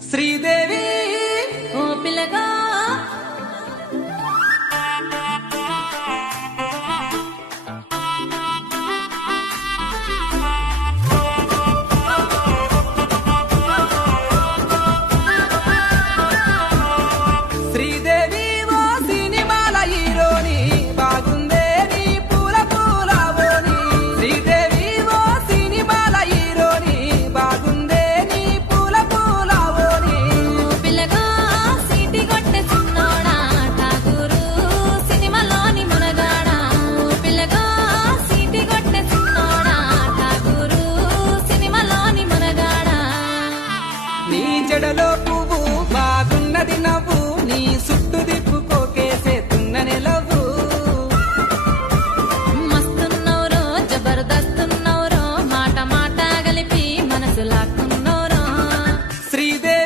శ్రీదేవి ఓ పిల్లగా శ్రీదేవి ఓ సినిమాల హీరోని బాగుందే నీ పూల పూలవోని శ్రీదేవి ఓ సినిమాల హీరోని బాగుందే నీ పూల పూలవోని ఓ పిల్లగా సీటి కొట్టే చిన్నోడా ఠాగూరు సినిమాలోని మునగాడా ఓ పిల్లగా సీటి కొట్టే చిన్నోడా ఠాగూరు సినిమాలోని మునగాడా నీ జడలో పువ్వు బాగున్నది నవ్వు నీ